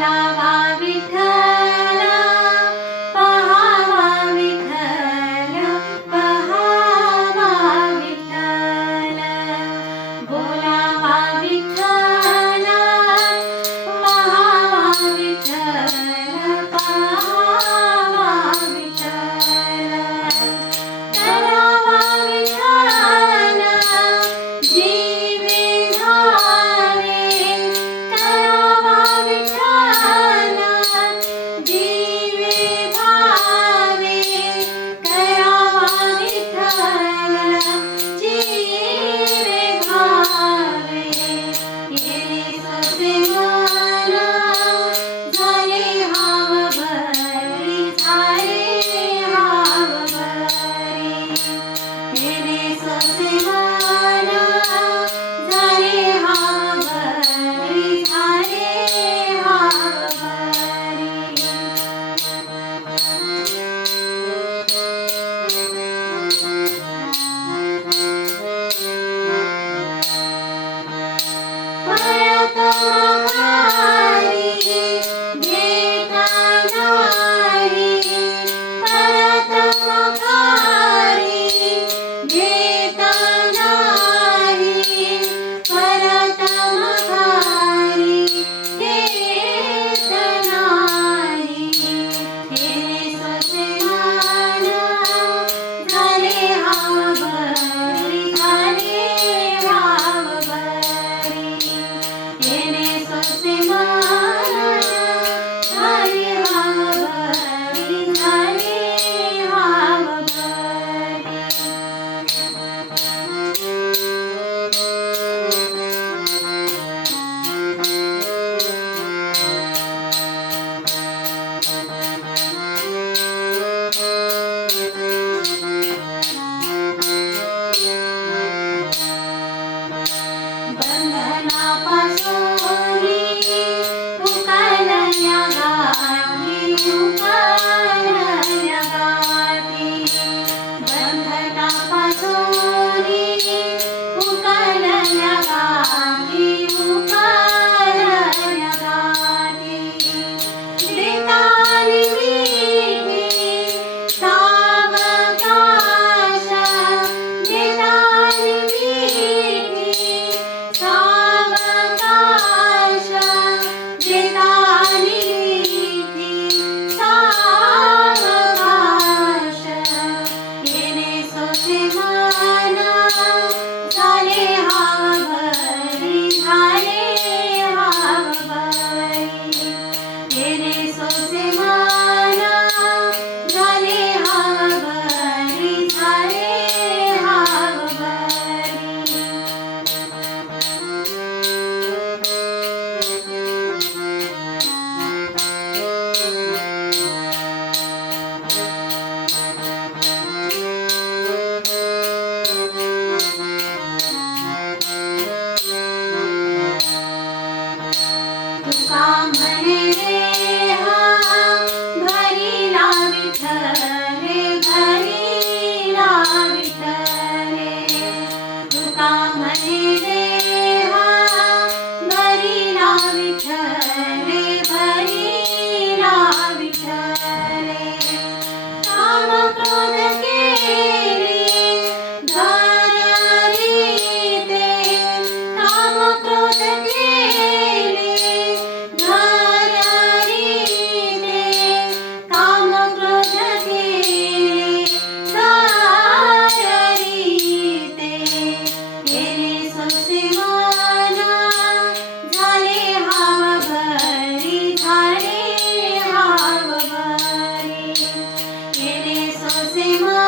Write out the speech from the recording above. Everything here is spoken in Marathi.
बोलावा विठ्ठल पहावा विठ्ठल पहावा विठ्ठल बोलावा विठ्ठल पहावा विठ्ठल पहावा विठ्ठल करावा विठ्ठल जीवे धावे करावा विठ्ठल जीवे भावे करावा विठ्ठल जीवे भावे येणे सोसे मन झाले हाव भरी झाले हाव भरी येणे सोसे मन झाले हाव भरी झाले हाव भरी परत मघारी घेता नाही परत मघारी घेता नाही परत मघारी घेत नाही येणे सोसे मन झाले हाव भरी झाले हाव भरी येणे सोसे मन झाले हाव भरी झाले हाव भरी बंधनापासोनी उकलल्या गाठी उकलल्या गाठी बंधनापासोनी उकलल्या गाठी उकलल्या गाठी देतानी मिठी सावकाश देतानी मिठी सावकाश देतानी मिठी सावकाश येणे सोसे मन झाले हाव भरी झाले हाव भरी येणे सोसे मन झाले हाव भरी झाले हाव भरी तुका म्हणे देह भरिला विठ्ठले भरिला विठ्ठले तुका म्हणे देह भरिला विठ्ठले भरिला विठ्ठले काम क्रोध केले धरली ते काम क्रोध केले धरली ते काम क्रोध केले धरली ते येणे सोसे मन झाले हाव भरी झाले हाव भरी येणे सोसे मन